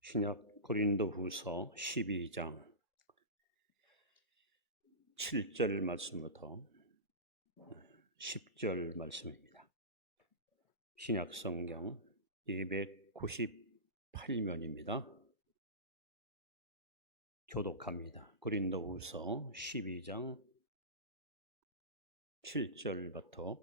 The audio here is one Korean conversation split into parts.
신약 고린도후서 12장 7절 말씀부터 10절 말씀입니다. 신약 성경 298면입니다. 교독합니다. 고린도후서 12장 7절부터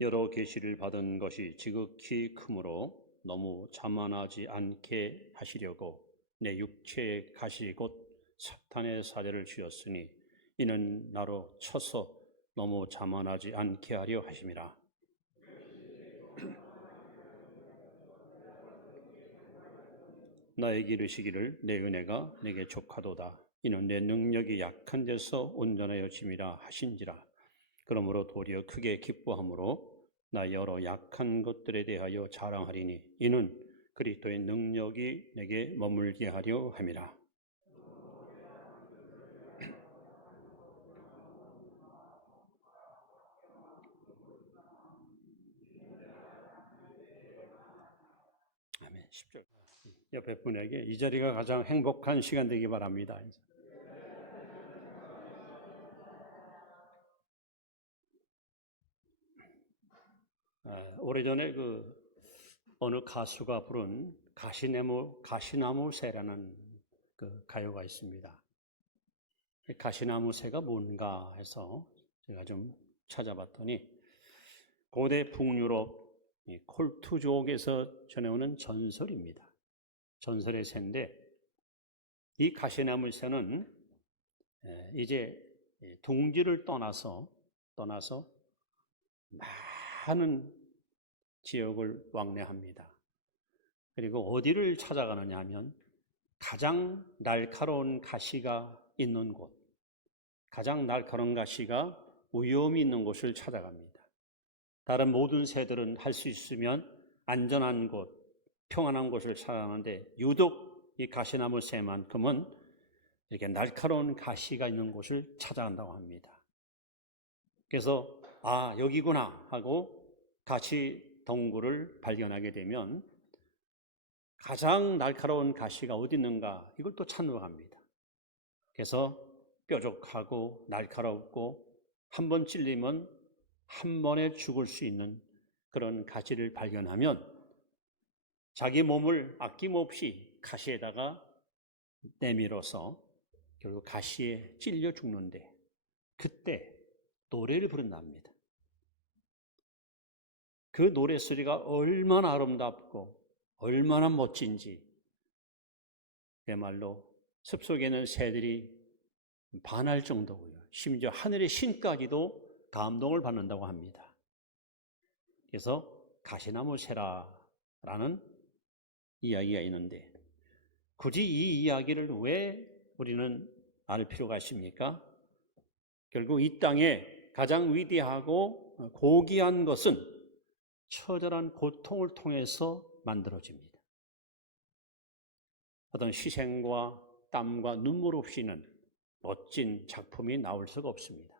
여러 계시를 받은 것이 지극히 크므로 너무 자만하지 않게 하시려고 내 육체의 가시 곧 사탄의 사제를 주었으니 이는 나로 쳐서 너무 자만하지 않게 하려 하심이라. 나에게 이르시기를 내 은혜가 내게 족하도다. 이는 내 능력이 약한 데서 온전하여 짐이라 하신지라. 그러므로 도리어 크게 기뻐함으로 나 여러 약한 것들에 대하여 자랑하리니 이는 그리스도의 능력이 내게 머물게 하려 함이라. 아멘. 10절. 옆에 분에게 이 자리가 가장 행복한 시간 되기 바랍니다. 오래전에 어느 가수가 부른 가시나무 새라는 가요가 있습니다. 가시나무 새가 뭔가 해서 제가 좀 찾아봤더니 고대 북유럽 콜투족에서 전해오는 전설입니다. 전설의 새인데 이 가시나무 새는 이제 둥지를 떠나서 많은 지역을 왕래합니다. 그리고 어디를 찾아가느냐 하면 가장 날카로운 가시가 있는 곳, 가장 날카로운 가시가 위험이 있는 곳을 찾아갑니다. 다른 모든 새들은 할 수 있으면 안전한 곳, 평안한 곳을 찾아가는데 유독 이 가시나무 새만큼은 이렇게 날카로운 가시가 있는 곳을 찾아간다고 합니다. 그래서 여기구나 하고 가시 덩굴을 발견하게 되면 가장 날카로운 가시가 어디 있는가 이걸 또 찾으러 갑니다. 그래서 뾰족하고 날카롭고 한 번 찔리면 한 번에 죽을 수 있는 그런 가시를 발견하면 자기 몸을 아낌없이 가시에다가 내밀어서 결국 가시에 찔려 죽는데 그때 노래를 부른답니다. 그 노래소리가 얼마나 아름답고 얼마나 멋진지 그야말로 숲속에는 새들이 반할 정도고요. 심지어 하늘의 신까지도 감동을 받는다고 합니다. 그래서 가시나무 새라라는 이야기가 있는데 굳이 이 이야기를 왜 우리는 알 필요가 있습니까? 결국 이 땅에 가장 위대하고 고귀한 것은 처절한 고통을 통해서 만들어집니다. 어떤 희생과 땀과 눈물 없이는 멋진 작품이 나올 수가 없습니다.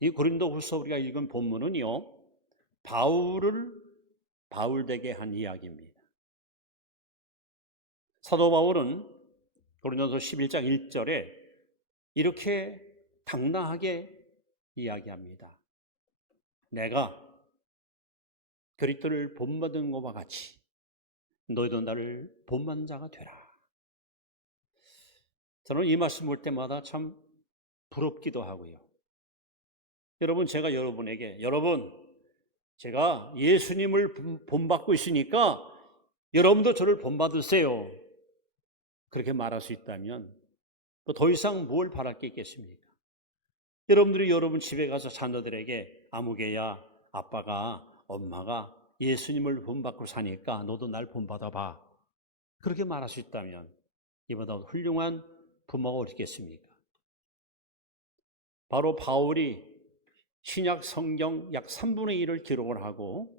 이 고린도후서 우리가 읽은 본문은요, 바울되게 한 이야기입니다. 사도 바울은 고린도서 11장 1절에 이렇게 당당하게 이야기합니다. 내가 그리스도를 본받은 것과 같이 너희도 나를 본받는 자가 되라. 저는 이 말씀 볼 때마다 참 부럽기도 하고요. 여러분, 제가 여러분에게 제가 예수님을 본받고 있으니까 여러분도 저를 본받으세요. 그렇게 말할 수 있다면 또 더 이상 뭘 바랄 게 있겠습니까? 여러분들이 여러분 집에 가서 자녀들에게 아무개야 아빠가 엄마가 예수님을 본받고 사니까 너도 날 본받아봐. 그렇게 말할 수 있다면 이보다 훌륭한 부모가 어디 있겠습니까? 바로 바울이 신약 성경 약 3분의 1을 기록을 하고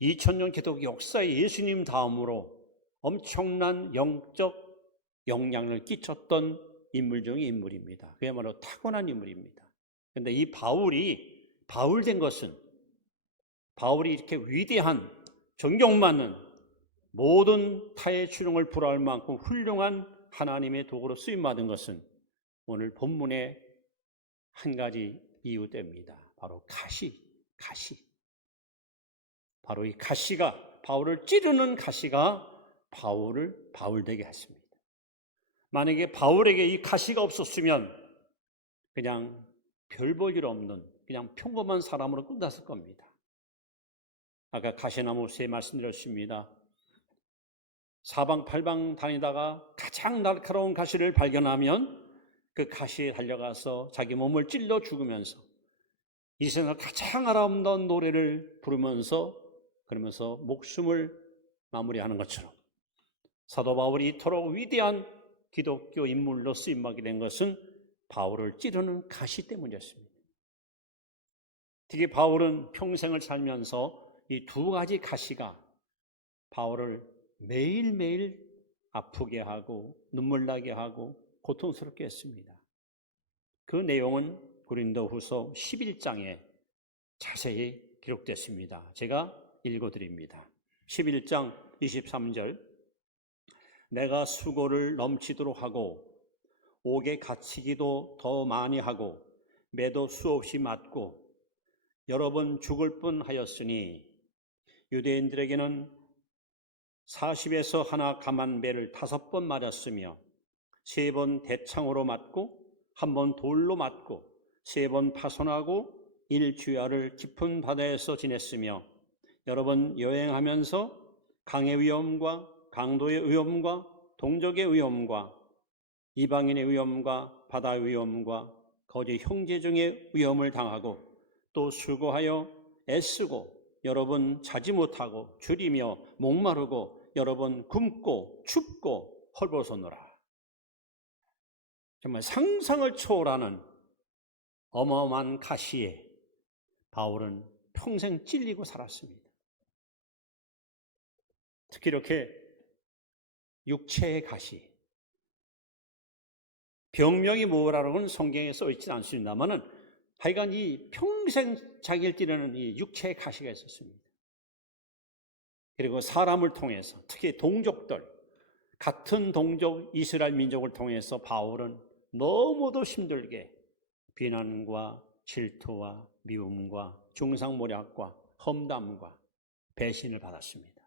2000년 기독 역사에 예수님 다음으로 엄청난 영적 영향을 끼쳤던 인물 중의 인물입니다. 그야말로 타고난 인물입니다. 그런데 이 바울 된 것은 바울이 이렇게 위대한 존경받는 모든 타의 추종을 불허할 만큼 훌륭한 하나님의 도구로 쓰임받은 것은 오늘 본문의 한 가지 이유 때문이다. 바로 가시. 바로 이 가시가, 바울을 찌르는 가시가 바울을 바울되게 했습니다. 만약에 바울에게 이 가시가 없었으면 그냥 별 볼 일 없는 그냥 평범한 사람으로 끝났을 겁니다. 아까 가시나무 새 말씀드렸습니다. 사방팔방 다니다가 가장 날카로운 가시를 발견하면 그 가시에 달려가서 자기 몸을 찔러 죽으면서 이 세상 가장 아름다운 노래를 부르면서 그러면서 목숨을 마무리하는 것처럼 사도 바울이 이토록 위대한 기독교 인물로 쓰임받게 된 것은 바울을 찌르는 가시 때문이었습니다. 특히 바울은 평생을 살면서 이 두 가지 가시가 바울을 매일매일 아프게 하고 눈물 나게 하고 고통스럽게 했습니다. 그 내용은 고린도후서 11장에 자세히 기록됐습니다. 제가 읽어드립니다. 11장 23절 내가 수고를 넘치도록 하고 옥에 갇히기도 더 많이 하고 매도 수없이 맞고 여러 번 죽을 뻔하였으니 유대인들에게는 40에서 하나 감한 배를 5번 맞았으며 3번 대창으로 맞고 1번 돌로 맞고 3번 파손하고 1주야를 깊은 바다에서 지냈으며 여러 번 여행하면서 강의 위험과 강도의 위험과 동족의 위험과 이방인의 위험과 바다의 위험과 거짓 형제 중의 위험을 당하고 또 수고하여 애쓰고 여러 번 자지 못하고 줄이며 목마르고 여러 번 굶고 춥고 헐벗었노라. 정말 상상을 초월하는 어마어마한 가시에 바울은 평생 찔리고 살았습니다. 특히 이렇게 육체의 가시, 병명이 뭐라고는 성경에 써 있지 않습니다만은 하여간 이 평생 자기를 찌르는 이 육체의 가시가 있었습니다. 그리고 사람을 통해서 특히 동족들, 같은 동족 이스라엘 민족을 통해서 바울은 너무도 힘들게 비난과 질투와 미움과 중상모략과 험담과 배신을 받았습니다.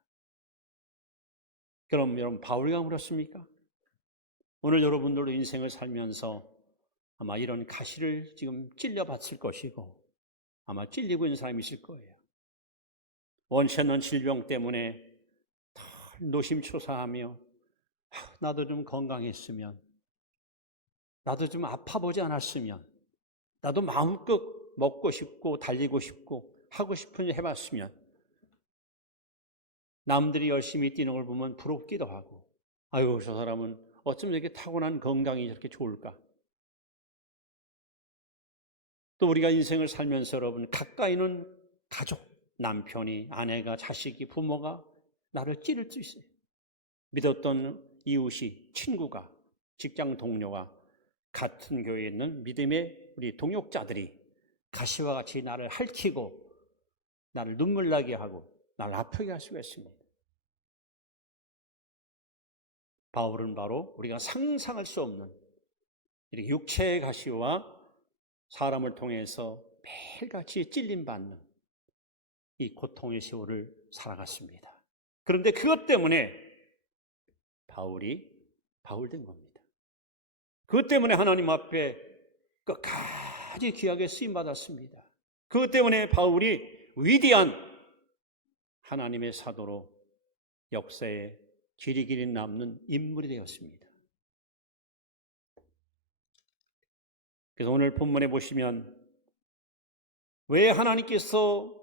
그럼 여러분 바울과 그렇습니까? 오늘 여러분들도 인생을 살면서 아마 이런 가시를 지금 찔려봤을 것이고 아마 찔리고 있는 사람이 있을 거예요. 원치 않는 질병 때문에 노심초사하며 나도 좀 건강했으면, 나도 좀 아파보지 않았으면, 나도 마음껏 먹고 싶고 달리고 싶고 하고 싶은 일 해봤으면, 남들이 열심히 뛰는 걸 보면 부럽기도 하고 아유 저 사람은 어쩜 이렇게 타고난 건강이 저렇게 좋을까. 또 우리가 인생을 살면서 여러분 가까이는 가족, 남편이, 아내가, 자식이, 부모가 나를 찌를 수 있어요. 믿었던 이웃이, 친구가, 직장 동료가, 같은 교회에 있는 믿음의 우리 동역자들이 가시와 같이 나를 핥히고 나를 눈물 나게 하고 나를 아프게 할 수가 있습니다. 바울은 바로 우리가 상상할 수 없는 이렇게 육체의 가시와 사람을 통해서 매일같이 찔림받는 이 고통의 세월을 살아갔습니다. 그런데 그것 때문에 바울이 바울된 겁니다. 그것 때문에 하나님 앞에 끝까지 귀하게 쓰임받았습니다. 그것 때문에 바울이 위대한 하나님의 사도로 역사에 길이 남는 인물이 되었습니다. 그래서 오늘 본문에 보시면 왜 하나님께서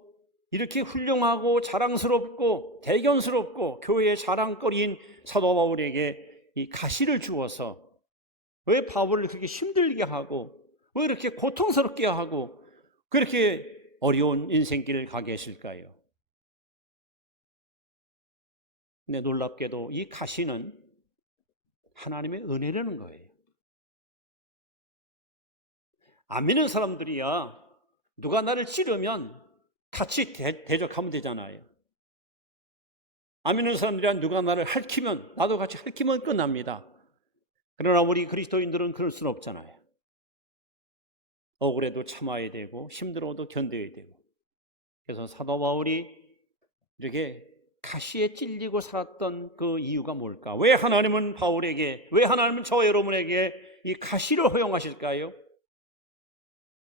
이렇게 훌륭하고 자랑스럽고 대견스럽고 교회의 자랑거리인 사도 바울에게 이 가시를 주어서 왜 바울을 그렇게 힘들게 하고 왜 이렇게 고통스럽게 하고 그렇게 어려운 인생길을 가게 했을까요? 근데 놀랍게도 이 가시는 하나님의 은혜라는 거예요. 안 믿는 사람들이야 누가 나를 찌르면 같이 대적하면 되잖아요. 안 믿는 사람들이 누가 나를 핥히면 나도 같이 핥히면 끝납니다. 그러나 우리 그리스도인들은 그럴 수는 없잖아요. 억울해도 참아야 되고 힘들어도 견뎌야 되고. 그래서 사도 바울이 이렇게 가시에 찔리고 살았던 그 이유가 뭘까? 왜 하나님은 바울에게, 왜 하나님은 저와 여러분에게 이 가시를 허용하실까요?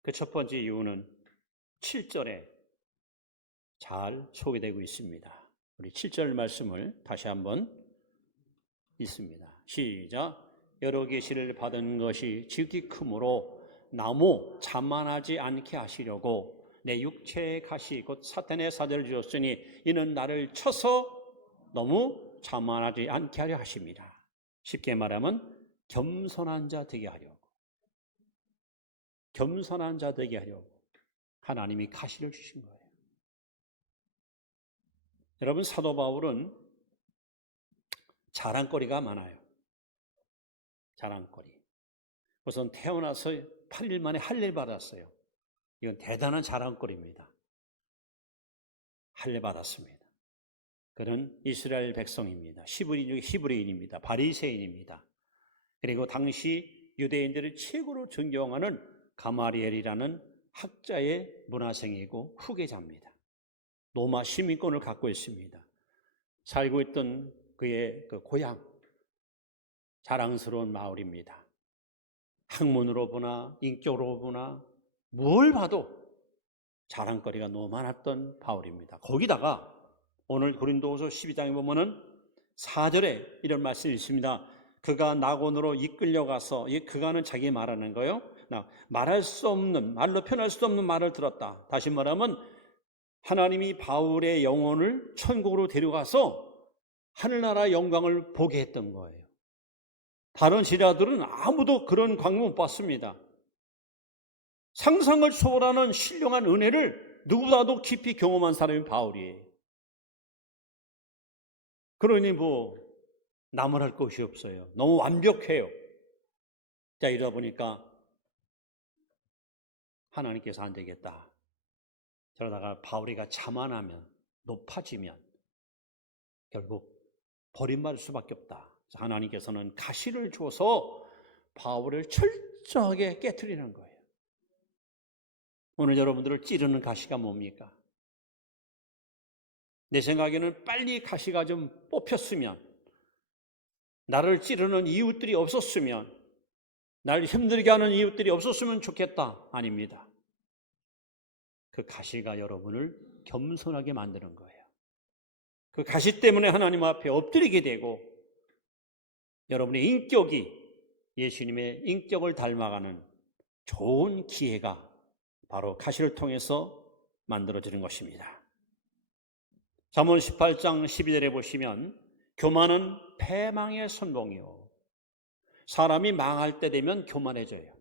그 첫 번째 이유는 7절에 잘 소개되고 있습니다. 우리 7절 말씀을 다시 한번 읽습니다. 시작. 여러 계시를 받은 것이 지극히 크므로 나무 자만하지 않게 하시려고 내 육체의 가시 곧 사탄의 사자를 주었으니 이는 나를 쳐서 너무 자만하지 않게 하려 하십니다. 쉽게 말하면 겸손한 자 되게 하려고, 겸손한 자 되게 하려고 하나님이 가시를 주신 거예요. 여러분, 사도 바울은 자랑거리가 많아요. 자랑거리. 우선 태어나서 8일 만에 할례 받았어요. 이건 대단한 자랑거리입니다. 할례 받았습니다. 그는 이스라엘 백성입니다. 히브리인 중에 히브리인입니다. 바리새인입니다. 그리고 당시 유대인들을 최고로 존경하는 가마리엘이라는 학자의 문화생이고 후계자입니다. 로마 시민권을 갖고 있습니다. 살고 있던 그의 그 고향, 자랑스러운 마을입니다. 학문으로 보나 인격으로 보나 뭘 봐도 자랑거리가 너무 많았던 바울입니다. 거기다가 오늘 고린도후서 12장에 보면은 4절에 이런 말씀이 있습니다. 그가 낙원으로 이끌려가서, 이 그가는 자기 말하는 거예요. 말할 수 없는, 말로 표현할 수 없는 말을 들었다. 다시 말하면 하나님이 바울의 영혼을 천국으로 데려가서 하늘나라 영광을 보게 했던 거예요. 다른 지자들은 아무도 그런 광경 못 봤습니다. 상상을 초월하는 신령한 은혜를 누구보다도 깊이 경험한 사람이 바울이에요. 그러니 나무랄 것이 없어요. 너무 완벽해요. 자, 이러다 보니까 하나님께서 안 되겠다. 저러다가 바울이가 자만하면, 높아지면 결국 버림받을 수밖에 없다. 하나님께서는 가시를 줘서 바울을 철저하게 깨트리는 거예요. 오늘 여러분들을 찌르는 가시가 뭡니까? 내 생각에는 빨리 가시가 좀 뽑혔으면, 나를 찌르는 이웃들이 없었으면, 날 힘들게 하는 이웃들이 없었으면 좋겠다. 아닙니다. 그 가시가 여러분을 겸손하게 만드는 거예요. 그 가시 때문에 하나님 앞에 엎드리게 되고 여러분의 인격이 예수님의 인격을 닮아가는 좋은 기회가 바로 가시를 통해서 만들어지는 것입니다. 잠언 18장 12절에 보시면 교만은 패망의 선봉이요, 사람이 망할 때 되면 교만해져요.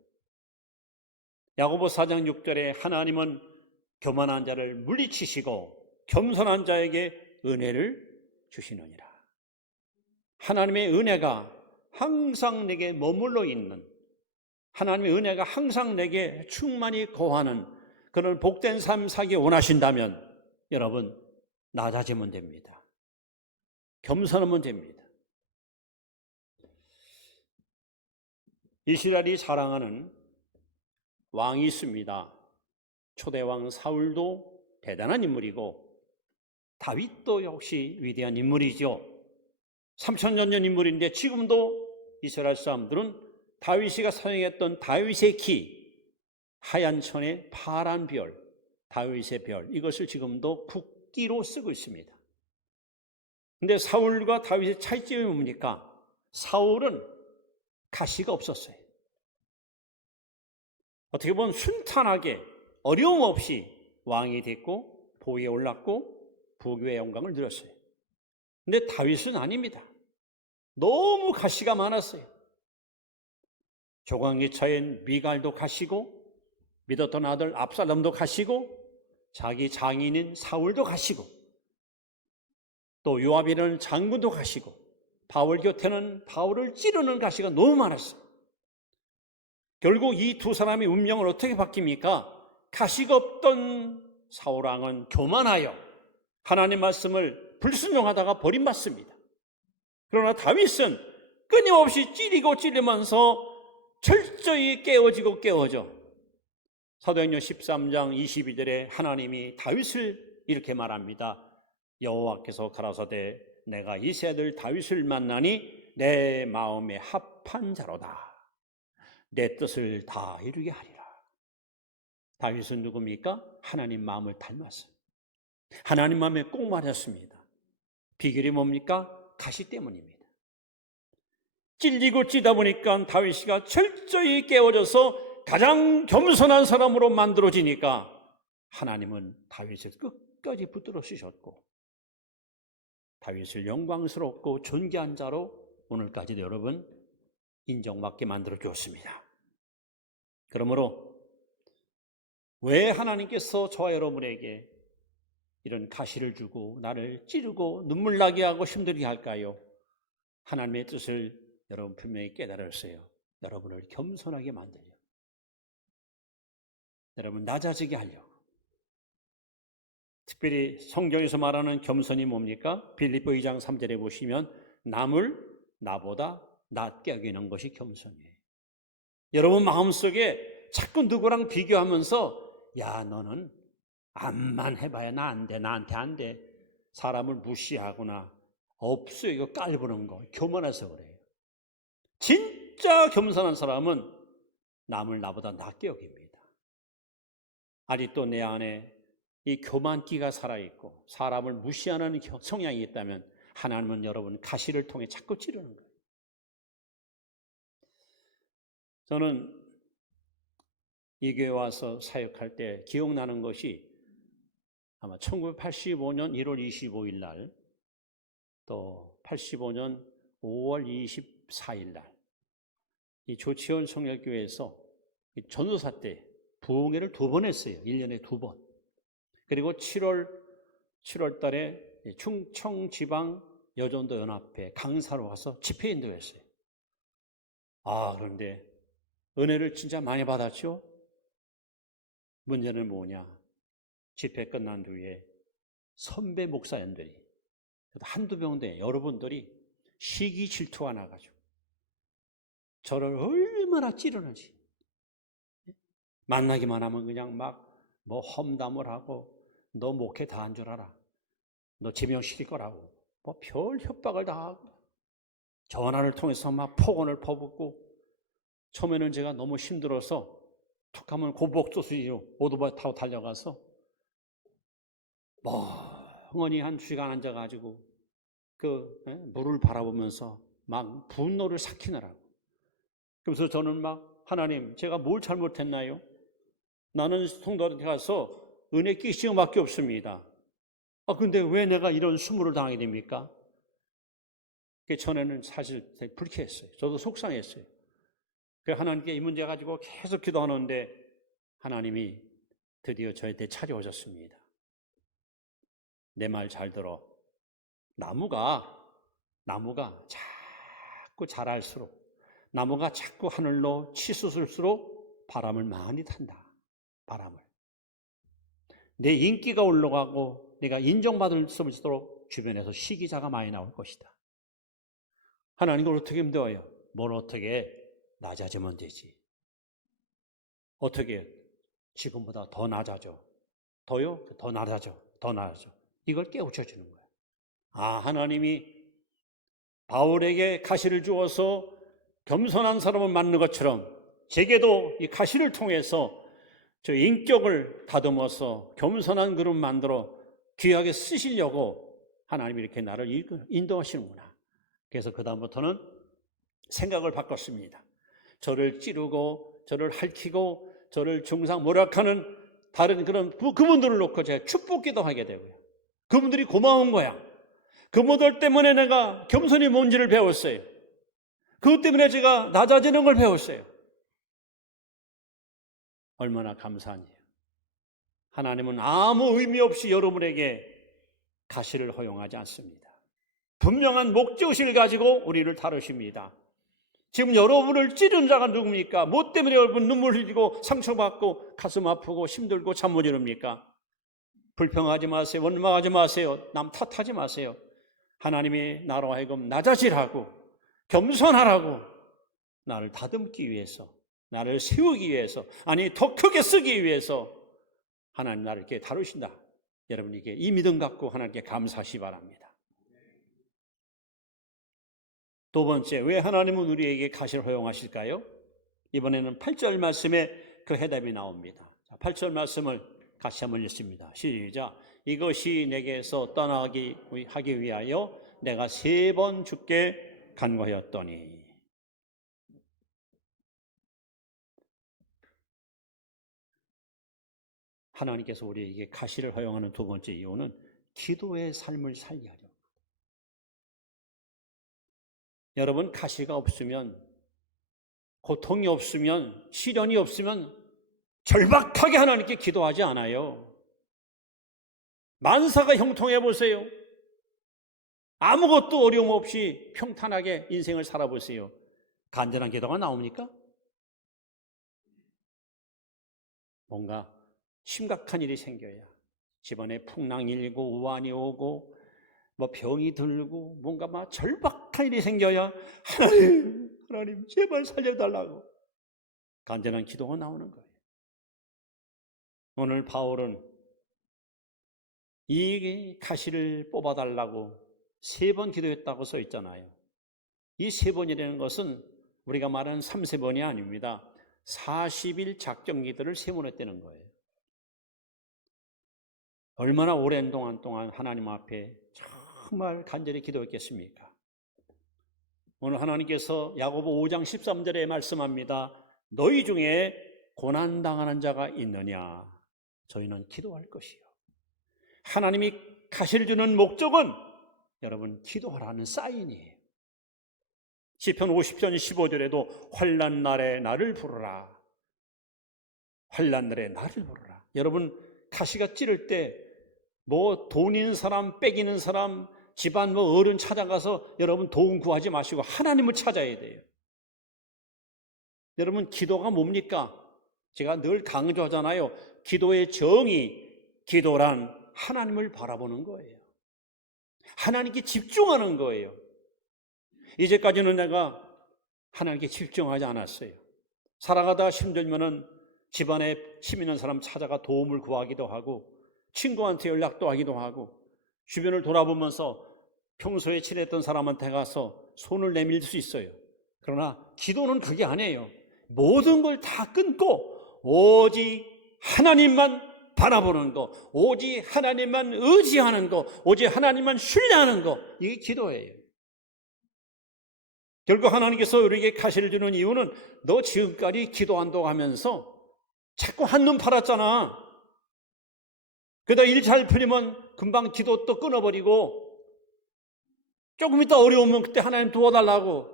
야고보 4장 6절에 하나님은 교만한 자를 물리치시고 겸손한 자에게 은혜를 주시느니라. 하나님의 은혜가 항상 내게 머물러 있는, 하나님의 은혜가 항상 내게 충만히 거하는 그런 복된 삶 살기 원하신다면 여러분, 낮아지면 됩니다. 겸손하면 됩니다. 이스라엘이 자랑하는 왕이 있습니다. 초대왕 사울도 대단한 인물이고 다윗도 역시 위대한 인물이죠. 3000년 전 인물인데 지금도 이스라엘 사람들은 다윗이가 사용했던 다윗의 키, 하얀 천의 파란 별, 다윗의 별, 이것을 지금도 국기로 쓰고 있습니다. 근데 사울과 다윗의 차이점이 뭡니까? 사울은 가시가 없었어요. 어떻게 보면 순탄하게 어려움 없이 왕이 됐고 보위에 올랐고 부귀의 영광을 누렸어요. 근데 다윗은 아닙니다. 너무 가시가 많았어요. 조광의 처인 미갈도 가시고, 믿었던 아들 압살롬도 가시고, 자기 장인인 사울도 가시고, 또 요압이라는 장군도 가시고, 바울 곁에는 바울을 찌르는 가시가 너무 많았어요. 결국 이 두 사람의 운명을 어떻게 바뀝니까? 가시가 없던 사울왕은 교만하여 하나님 말씀을 불순종하다가 버림받습니다. 그러나 다윗은 끊임없이 찌르고 찌르면서 철저히 깨어져 사도행전 13장 22절에 하나님이 다윗을 이렇게 말합니다. 여호와께서 가라사대 내가 이새 아들 다윗을 만나니 내 마음에 합한 자로다. 내 뜻을 다 이루게 하리라. 다윗은 누굽니까? 하나님 마음을 닮았어요. 하나님 마음에 꼭 맞았습니다. 비결이 뭡니까? 가시 때문입니다. 찔리고 찌다 보니까 다윗이가 철저히 깨어져서 가장 겸손한 사람으로 만들어지니까 하나님은 다윗을 끝까지 붙들어 쓰셨고 다윗을 영광스럽고 존귀한 자로 오늘까지도 여러분 인정받게 만들어 주었습니다. 그러므로 왜 하나님께서 저와 여러분에게 이런 가시를 주고 나를 찌르고 눈물 나게 하고 힘들게 할까요? 하나님의 뜻을 여러분 분명히 깨달았어요. 여러분을 겸손하게 만들려고, 여러분 낮아지게 하려고. 특별히 성경에서 말하는 겸손이 뭡니까? 빌립보 2장 3절에 보시면 남을 나보다 낮게 여기는 것이 겸손이에요. 여러분 마음속에 자꾸 누구랑 비교하면서 야 너는 암만 해봐야 나 안 돼, 나한테 안 돼, 사람을 무시하거나 없어요 이거 깔보는 거 교만해서 그래요. 진짜 겸손한 사람은 남을 나보다 낮게 여깁니다. 아직도 내 안에 이 교만기가 살아있고 사람을 무시하는 성향이 있다면 하나님은 여러분 가시를 통해 자꾸 찌르는 거예요. 저는 이 교회 와서 사역할 때 기억나는 것이 아마 1985년 1월 25일 날 또 85년 5월 24일 날 이 조치원 성결교회에서 전도사 때 부흥회를 2번 했어요. 1년에 2번. 그리고 7월 달에 충청지방 여전도 연합회 강사로 가서 집회 인도했어요. 그런데 은혜를 진짜 많이 받았죠. 문제는 뭐냐? 집회 끝난 뒤에 선배 목사님들이 한두 명대 여러분들이 시기 질투가 나가지고 저를 얼마나 찌르는지, 만나기만 하면 그냥 막 뭐 험담을 하고 너 목회 다 한 줄 알아, 너 제명시킬 거라고 뭐 별 협박을 다 하고 전화를 통해서 막 폭언을 퍼붓고, 처음에는 제가 너무 힘들어서 툭 하면 고복도수지로 오토바이 타고 달려가서 멍하니 1시간 앉아가지고 물을 바라보면서 막 분노를 삭히느라고. 그래서 저는 막 하나님 제가 뭘 잘못했나요? 나는 성도한테 가서 은혜 끼시는 것밖에 없습니다. 근데 왜 내가 이런 수모를 당하게 됩니까? 전에는 사실 되게 불쾌했어요. 저도 속상했어요. 그래서 하나님께 이 문제 가지고 계속 기도하는데 하나님이 드디어 저한테 찾아오셨습니다. 내 말 잘 들어. 나무가 자꾸 자랄수록, 나무가 자꾸 하늘로 치솟을수록 바람을 많이 탄다. 바람을. 내 인기가 올라가고 내가 인정받을 수 있도록 주변에서 시기자가 많이 나올 것이다. 하나님 이걸 어떻게 믿어요? 뭘 어떻게 낮아지면 되지. 어떻게 지금보다 더 낮아져. 더요? 더 낮아져. 더 낮아져. 이걸 깨우쳐주는 거예요. 하나님이 바울에게 가시를 주어서 겸손한 사람을 만든 것처럼 제게도 이 가시를 통해서 저 인격을 다듬어서 겸손한 그룹 만들어 귀하게 쓰시려고 하나님이 이렇게 나를 인도하시는구나. 그래서 그 다음부터는 생각을 바꿨습니다. 저를 찌르고 저를 핥히고 저를 중상모략하는 다른 그런 그분들을 놓고 제가 축복기도 하게 되고요. 그분들이 고마운 거야. 그분들 때문에 내가 겸손이 뭔지를 배웠어요. 그것 때문에 제가 낮아지는 걸 배웠어요. 얼마나 감사한지요. 하나님은 아무 의미 없이 여러분에게 가시를 허용하지 않습니다. 분명한 목적의식을 가지고 우리를 다루십니다. 지금 여러분을 찌른 자가 누굽니까? 뭐 때문에 여러분 눈물 흘리고 상처받고 가슴 아프고 힘들고 잠 못 이룹니까? 불평하지 마세요. 원망하지 마세요. 남 탓하지 마세요. 하나님이 나로 하여금 낮아지라고, 겸손하라고, 나를 다듬기 위해서, 나를 세우기 위해서, 아니 더 크게 쓰기 위해서 하나님 나를 이렇게 다루신다. 여러분에게 이 믿음 갖고 하나님께 감사하시 바랍니다. 두 번째, 왜 하나님은 우리에게 가시를 허용하실까요? 이번에는 8절 말씀에 그 해답이 나옵니다. 8절 말씀을 같이 한번 읽습니다. 시작. 이것이 내게서 떠나기 하기 위하여 내가 3번 주께 간구하였더니. 하나님께서 우리에게 가시를 허용하는 두 번째 이유는 기도의 삶을 살게 하려고. 여러분, 가시가 없으면, 고통이 없으면, 시련이 없으면 절박하게 하나님께 기도하지 않아요. 만사가 형통해 보세요. 아무것도 어려움 없이 평탄하게 인생을 살아보세요. 간절한 기도가 나옵니까? 뭔가 심각한 일이 생겨야, 집안에 풍랑이 일고 우환이 오고 뭐 병이 들고 뭔가 막 절박한 일이 생겨야 하나님 제발 살려달라고 간절한 기도가 나오는 거예요. 오늘 바울은 이 가시를 뽑아달라고 3번 기도했다고 써 있잖아요. 이 3번이라는 것은 우리가 말하는 3세번이 아닙니다. 40일 작정기도를 세문했다는 거예요. 얼마나 오랜 동안 하나님 앞에 정말 간절히 기도했겠습니까? 오늘 하나님께서 야고보 5장 13절에 말씀합니다. 너희 중에 고난당하는 자가 있느냐? 저희는 기도할 것이요. 하나님이 가시를 주는 목적은 여러분 기도하라는 사인이에요. 시편 50편 15절에도 환난 날에 나를 부르라. 환난 날에 나를 부르라. 여러분 가시가 찌를 때 뭐 돈 있는 사람, 빽 있는 사람, 집안 뭐 어른 찾아가서 여러분 도움 구하지 마시고 하나님을 찾아야 돼요. 여러분 기도가 뭡니까? 제가 늘 강조하잖아요. 기도의 정의, 기도란 하나님을 바라보는 거예요. 하나님께 집중하는 거예요. 이제까지는 내가 하나님께 집중하지 않았어요. 살아가다 힘들면은 집안에 힘 있는 사람 찾아가 도움을 구하기도 하고 친구한테 연락도 하기도 하고 주변을 돌아보면서 평소에 친했던 사람한테 가서 손을 내밀 수 있어요. 그러나 기도는 그게 아니에요. 모든 걸 다 끊고 오직 하나님만 바라보는 거, 오직 하나님만 의지하는 거, 오직 하나님만 신뢰하는 거, 이게 기도예요. 결국 하나님께서 우리에게 가시를 주는 이유는 너 지금까지 기도한다고 하면서 자꾸 한눈 팔았잖아. 그러다 일 잘 풀리면 금방 기도 또 끊어버리고 조금 있다 어려우면 그때 하나님 도와달라고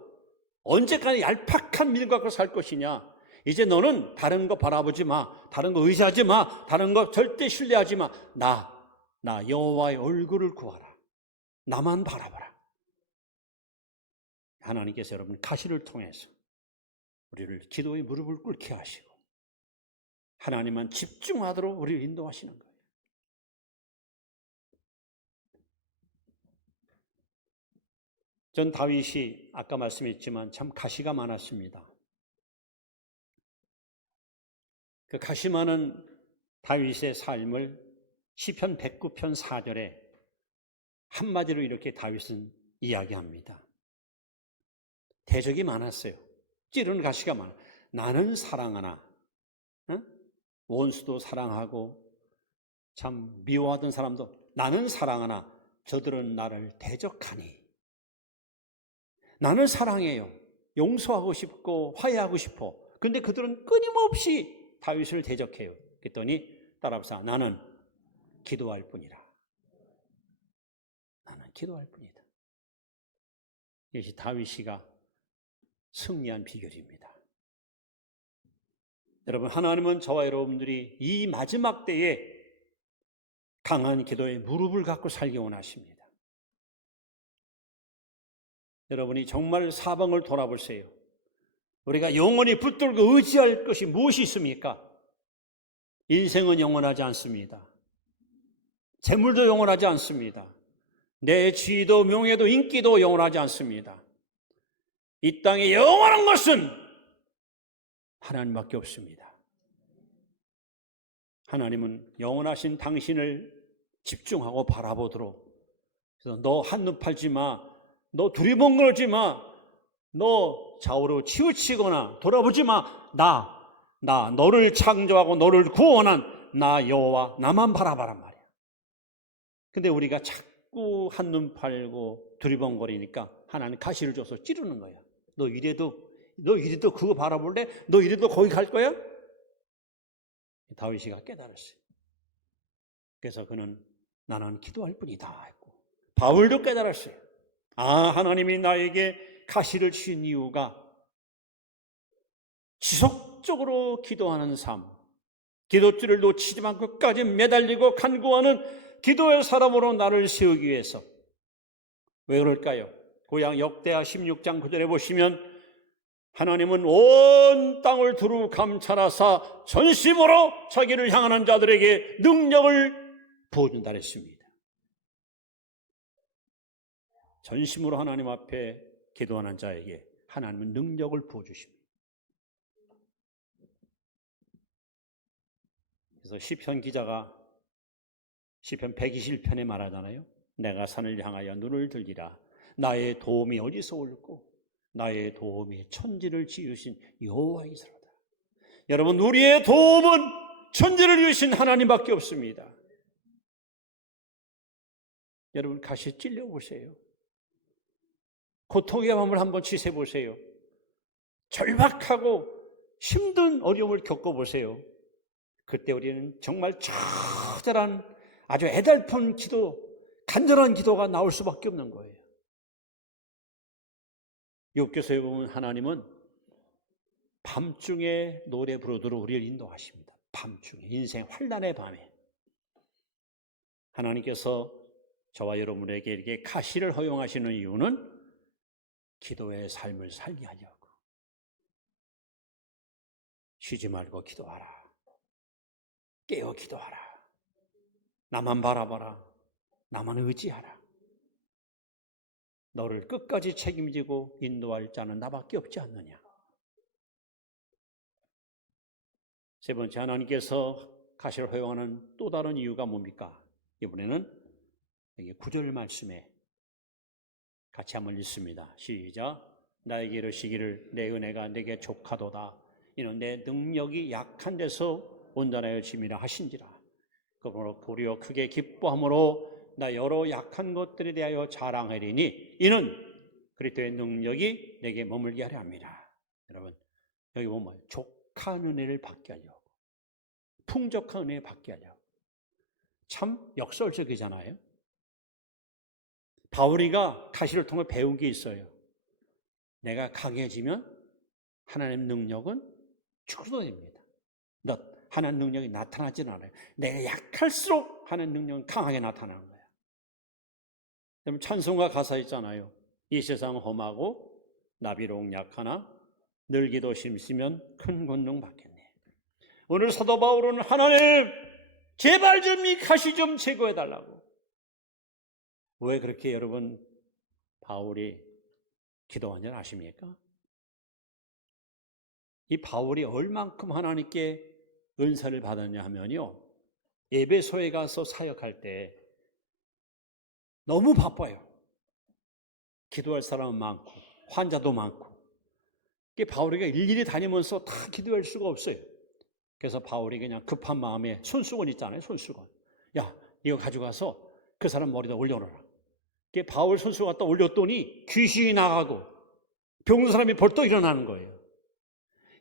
언제까지 얄팍한 믿음 갖고 살 것이냐. 이제 너는 다른 거 바라보지 마. 다른 거 의지하지 마. 다른 거 절대 신뢰하지 마. 나 여호와의 얼굴을 구하라. 나만 바라봐라. 하나님께서 여러분 가시를 통해서 우리를 기도의 무릎을 꿇게 하시고 하나님만 집중하도록 우리를 인도하시는 거예요. 전 다윗이 아까 말씀했지만 참 가시가 많았습니다. 그 가시 많은 다윗의 삶을 시편 109편 4절에 한마디로 이렇게 다윗은 이야기합니다. 대적이 많았어요. 찌르는 가시가 많아. 나는 사랑하나, 원수도 사랑하고 참 미워하던 사람도 나는 사랑하나 저들은 나를 대적하니. 나는 사랑해요. 용서하고 싶고 화해하고 싶어. 근데 그들은 끊임없이 다윗을 대적해요. 그랬더니 따라합시다. 나는 기도할 뿐이라. 나는 기도할 뿐이다. 이것이 다윗이가 승리한 비결입니다. 여러분, 하나님은 저와 여러분들이 이 마지막 때에 강한 기도에 무릎을 갖고 살기 원하십니다. 여러분이 정말 사방을 돌아보세요. 우리가 영원히 붙들고 의지할 것이 무엇이 있습니까? 인생은 영원하지 않습니다. 재물도 영원하지 않습니다. 내 지위도 명예도 인기도 영원하지 않습니다. 이 땅에 영원한 것은 하나님밖에 없습니다. 하나님은 영원하신 당신을 집중하고 바라보도록, 그래서 너 한눈 팔지 마, 너 두리번거리지 마, 너 좌우로 치우치거나 돌아보지 마, 나 너를 창조하고 너를 구원한 나 여호와 나만 바라봐란 말이야. 근데 우리가 자꾸 한눈 팔고 두리번거리니까 하나님 가시를 줘서 찌르는 거야. 너 이래도 그거 바라볼래? 너 이래도 거기 갈 거야? 다윗이가 깨달았어요. 그래서 그는 나는 기도할 뿐이다 했고, 바울도 깨달았어요. 하나님이 나에게 가시를 주신 이유가 지속적으로 기도하는 삶, 기도줄을 놓치지만 끝까지 매달리고 간구하는 기도의 사람으로 나를 세우기 위해서. 왜 그럴까요? 고향 역대하 16장 9절에 보시면 하나님은 온 땅을 두루 감찰하사 전심으로 자기를 향하는 자들에게 능력을 부어준다 했습니다. 전심으로 하나님 앞에 기도하는 자에게 하나님은 능력을 부어주십니다. 그래서 시편 기자가 시편 121편에 말하잖아요. 내가 산을 향하여 눈을 들리라. 나의 도움이 어디서 올고 나의 도움이 천지를 지으신 여호와이시로다. 여러분, 우리의 도움은 천지를 지으신 하나님밖에 없습니다. 여러분, 가시 찔려보세요. 고통의 밤을 한번 지새보세요. 절박하고 힘든 어려움을 겪어보세요. 그때 우리는 정말 처절한 아주 애달픈 기도, 간절한 기도가 나올 수밖에 없는 거예요. 욥기서에 보면 하나님은 밤중에 노래 부르도록 우리를 인도하십니다. 밤중에, 인생 환난의 밤에 하나님께서 저와 여러분에게 이렇게 가시를 허용하시는 이유는 기도의 삶을 살게 하려고. 쉬지 말고 기도하라. 깨어 기도하라. 나만 바라봐라. 나만 의지하라. 너를 끝까지 책임지고 인도할 자는 나밖에 없지 않느냐. 세 번째, 하나님께서 가시를 허용하는 또 다른 이유가 뭡니까? 이번에는 여기 9절 말씀에 같이 한번 읽습니다. 시작. 나에게 이르시기를 내 은혜가 내게 족하도다. 이는 내 능력이 약한 데서 온전하여 짐이라 하신지라. 그러므로 도리어 크게 기뻐함으로 나 여러 약한 것들에 대하여 자랑하리니 이는 그리스도의 능력이 내게 머물게 하려 합니다. 여러분, 여기 보면 족한 은혜를 받게 하려고, 풍족한 은혜 받게 하려고. 참 역설적이잖아요. 바울이가 가시를 통해 배운 게 있어요. 내가 강해지면 하나님의 능력은 축소됩니다. 하나님의 능력이 나타나지는 않아요. 내가 약할수록 하나님의 능력은 강하게 나타나는 거예요. 그럼 찬송가 가사 있잖아요. 이 세상 험하고 나비록 약하나 늘기도 심쓰면 큰 권능 받겠네. 오늘 사도 바울은 하나님 제발 좀 이 가시 좀 제거해달라고. 왜 그렇게 여러분 바울이 기도한 줄 아십니까? 이 바울이 얼만큼 하나님께 은사를 받았냐 하면요, 에베소에 가서 사역할 때 너무 바빠요. 기도할 사람은 많고 환자도 많고. 바울이가 일일이 다니면서 다 기도할 수가 없어요. 그래서 바울이 그냥 급한 마음에 손수건 있잖아요. 손수건. 야, 이거 가져가서 그 사람 머리에다 올려놓으라. 바울 손수건 갖다 올렸더니 귀신이 나가고 병든 사람이 벌떡 일어나는 거예요.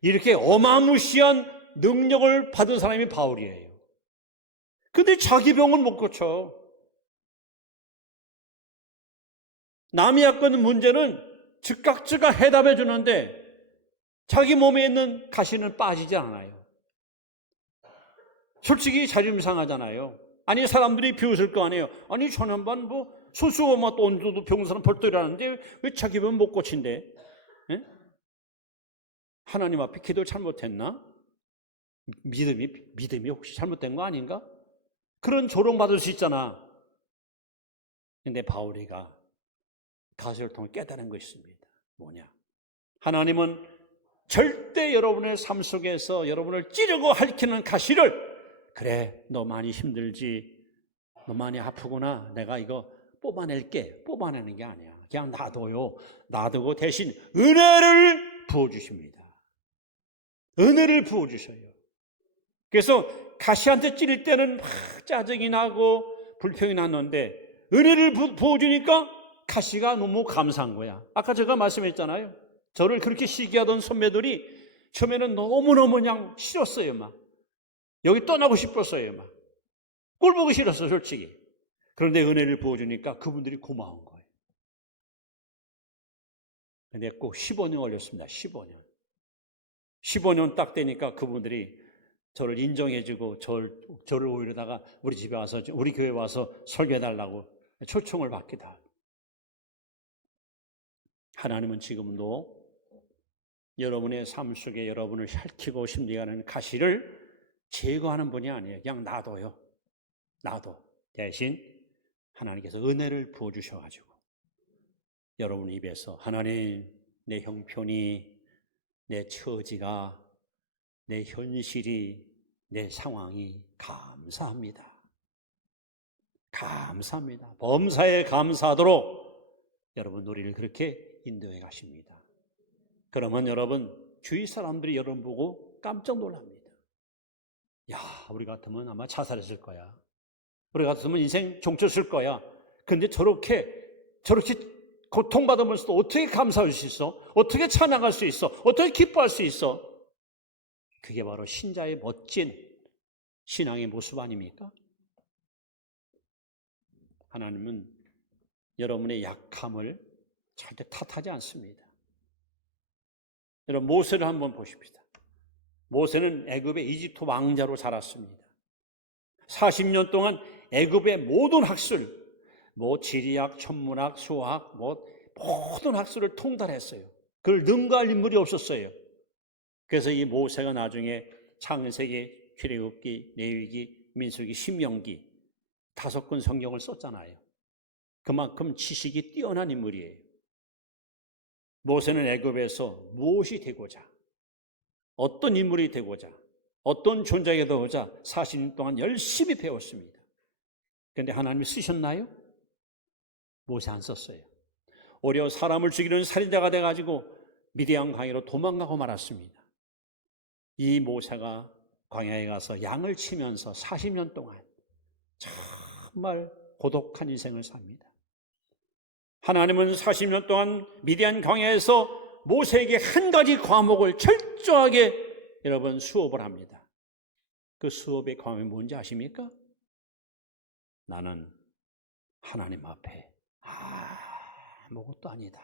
이렇게 어마무시한 능력을 받은 사람이 바울이에요. 근데 자기 병은 못 고쳐. 남이 갖고 있는 문제는 즉각 해답해 주는데 자기 몸에 있는 가시는 빠지지 않아요. 솔직히 자존심 상하잖아요. 아니, 사람들이 비웃을 거 아니에요. 아니, 저년반 손수건만 또 얹어도 병든 사람 벌떡 일어나는데 왜 자기 병은 못 고친대? 에? 하나님 앞에 기도 잘못했나? 믿음이 혹시 잘못된 거 아닌가? 그런 조롱받을 수 있잖아. 근데 바울이가 가시를 통해 깨달은 것이 있습니다. 뭐냐? 하나님은 절대 여러분의 삶 속에서 여러분을 찌르고 핥히는 가시를, 그래 너 많이 힘들지, 너 많이 아프구나, 내가 이거 뽑아낼게, 뽑아내는 게 아니야. 그냥 놔둬요. 놔두고 대신 은혜를 부어주십니다. 은혜를 부어주셔요. 그래서 가시한테 찌를 때는 막 짜증이 나고 불평이 났는데 은혜를 부어주니까 가시가 너무 감사한 거야. 아까 제가 말씀했잖아요. 저를 그렇게 시기하던 선배들이 처음에는 너무너무 그냥 싫었어요. 막 여기 떠나고 싶었어요. 막 꼴 보기 싫었어, 솔직히. 그런데 은혜를 부어주니까 그분들이 고마운 거예요. 근데 꼭 15년 걸렸습니다. 15년. 15년 딱 되니까 그분들이 저를 인정해주고 저를 오히려다가 우리 집에 와서, 우리 교회 와서 설교해달라고 초청을 받기도 하고. 하나님은 지금도 여러분의 삶 속에 여러분을 핥히고 심리하는 가시를 제거하는 분이 아니에요. 그냥 놔둬요. 놔둬. 대신 하나님께서 은혜를 부어주셔가지고 여러분 입에서 하나님, 내 형편이, 내 처지가, 내 현실이, 내 상황이 감사합니다. 감사합니다. 범사에 감사하도록 여러분 우리를 그렇게 인도해 가십니다. 그러면 여러분 주위 사람들이 여러분 보고 깜짝 놀랍니다. 야, 우리 같으면 아마 자살했을 거야. 우리 같으면 인생 종쳤을 거야. 근데 저렇게 고통받으면서도 어떻게 감사할 수 있어? 어떻게 찬양할 수 있어? 어떻게 기뻐할 수 있어? 그게 바로 신자의 멋진 신앙의 모습 아닙니까? 하나님은 여러분의 약함을 절대 탓하지 않습니다. 여러분 모세를 한번 보십시다. 모세는 애굽의 이집트 왕자로 자랐습니다. 40년 동안 애굽의 모든 학술, 지리학, 천문학, 수학, 모든 학술을 통달했어요. 그걸 능가할 인물이 없었어요. 그래서 이 모세가 나중에 창세기, 출애굽기, 레위기, 민수기, 신명기 5권 성경을 썼잖아요. 그만큼 지식이 뛰어난 인물이에요. 모세는 애굽에서 무엇이 되고자, 어떤 인물이 되고자, 어떤 존재가 되고자 40년 동안 열심히 배웠습니다. 그런데 하나님이 쓰셨나요? 모세 안 썼어요. 오히려 사람을 죽이는 살인자가 돼가지고 미디안 광야로 도망가고 말았습니다. 이 모세가 광야에 가서 양을 치면서 40년 동안 정말 고독한 인생을 삽니다. 하나님은 40년 동안 미디안 광야에서 모세에게 한 가지 과목을 철저하게 여러분 수업을 합니다. 그 수업의 과목이 뭔지 아십니까? 나는 하나님 앞에 아무것도 아니다.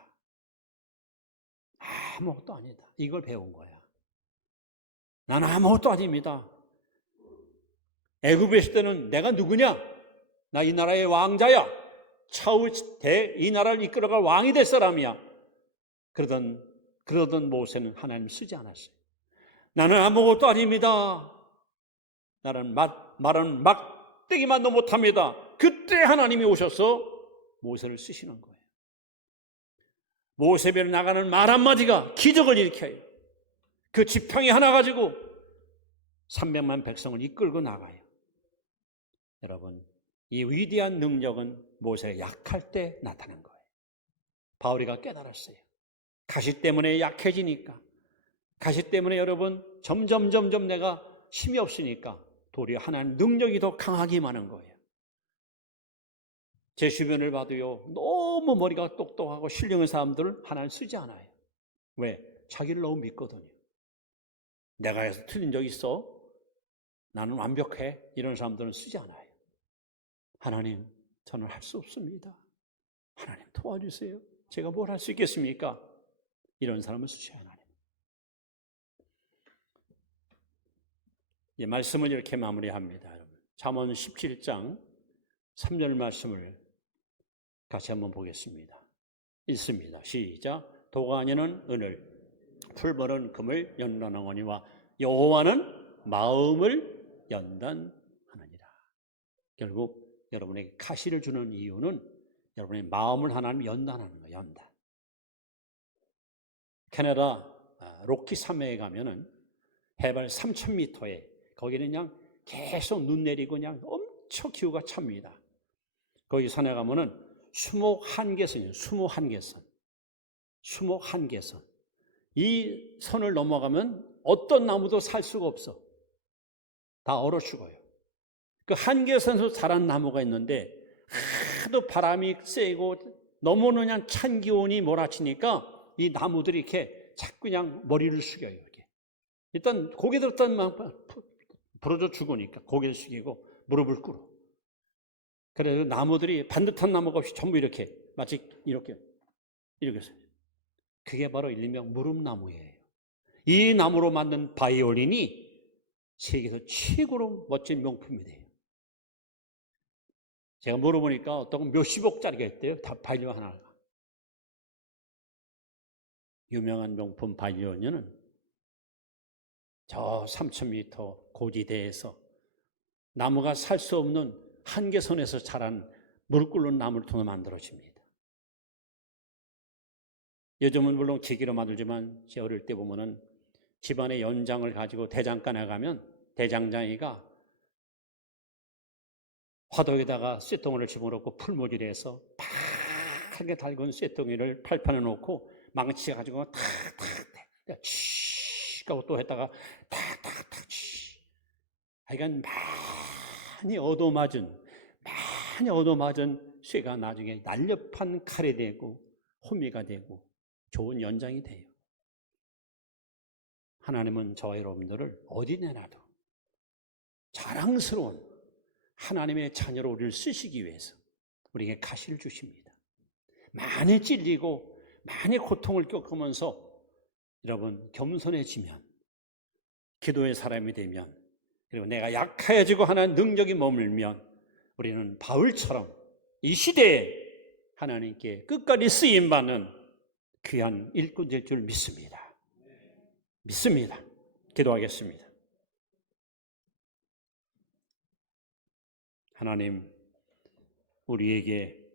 아무것도 아니다. 이걸 배운 거야. 나는 아무것도 아닙니다. 애굽에 있을 때는 내가 누구냐? 나 이 나라의 왕자야. 차후 이 나라를 이끌어갈 왕이 될 사람이야. 그러던 모세는 하나님 쓰지 않았어요. 나는 아무것도 아닙니다. 나는 말은 막대기만도 못합니다. 그때 하나님이 오셔서 모세를 쓰시는 거예요. 모세별 나가는 말 한마디가 기적을 일으켜요. 그 지팡이 하나 가지고 300만 백성을 이끌고 나가요. 여러분, 이 위대한 능력은 모세가 약할 때 나타난 거예요. 바울이가 깨달았어요. 가시 때문에 약해지니까, 가시 때문에 여러분 점점 내가 힘이 없으니까 도리어 하나님 능력이 더 강하게 임하는 거예요. 제 주변을 봐도요, 너무 머리가 똑똑하고 신령한 사람들을 하나님 쓰지 않아요. 왜? 자기를 너무 믿거든요. 내가 해서 틀린 적 있어? 나는 완벽해? 이런 사람들은 쓰지 않아요. 하나님, 저는 할 수 없습니다. 하나님 도와주세요. 제가 뭘 할 수 있겠습니까? 이런 사람을 쓰셔야 하나님. 말씀을 이렇게 마무리합니다. 여러분. 잠언 17장 3절 말씀을 같이 한번 보겠습니다. 읽습니다. 시작. 도가니는 은을, 풀벌은 금을 연단하거니와 여호와는 마음을 연단하느니라. 결국 여러분에게 가시를 주는 이유는 여러분의 마음을 하나님 연단하는 거예요. 연단. 캐나다 로키 산맥에 가면은 해발 3,000m에 거기는 그냥 계속 눈 내리고 그냥 엄청 기후가 찹니다. 거기 산에 가면은 수목 한계선이에요. 수목 한계선. 수목 한계선. 이 선을 넘어가면 어떤 나무도 살 수가 없어. 다 얼어 죽어요. 그 한계선에서 자란 나무가 있는데 하도 바람이 세고 너무 그냥 찬 기온이 몰아치니까 이 나무들이 이렇게 자꾸 그냥 머리를 숙여요. 이렇게. 일단 고개 들었더니 부러져 죽으니까 고개를 숙이고 무릎을 꿇어. 그래서 나무들이 반듯한 나무가 없이 전부 이렇게 마치 이렇게 써요. 그게 바로 일명 무릎나무예요. 이 나무로 만든 바이올린이 세계에서 최고로 멋진 명품이 돼요. 제가 물어보니까 어떤 건 몇십억짜리가 있대요. 다 바이올린 하나가. 유명한 명품 바이올린은 저 3,000m 고지대에서 나무가 살 수 없는 한계선에서 자란 물 끓는 나무를 통해 만들어집니다. 요즘은 물론 기계로 만들지만 제 어릴 때 보면은 집안의 연장을 가지고 대장간에 가면 대장장이가 화덕에다가 쇳덩이를 집어넣고 풀무질해서 파랗게 달군 쇳덩이를 팔판에 놓고 망치 가지고 탁탁탁 칙 하고 또 했다가 탁탁탁 칙. 하여간 많이 얻어맞은 쇠가 나중에 날렵한 칼이 되고 호미가 되고 좋은 연장이 돼요. 하나님은 저와 여러분들을 어디 내놔도 자랑스러운 하나님의 자녀로 우리를 쓰시기 위해서 우리에게 가시를 주십니다. 많이 찔리고 많이 고통을 겪으면서 여러분 겸손해지면, 기도의 사람이 되면, 그리고 내가 약해지고 하나님 능력이 머물면 우리는 바울처럼 이 시대에 하나님께 끝까지 쓰임받는 귀한 일꾼 될 줄 믿습니다. 믿습니다. 기도하겠습니다. 하나님, 우리에게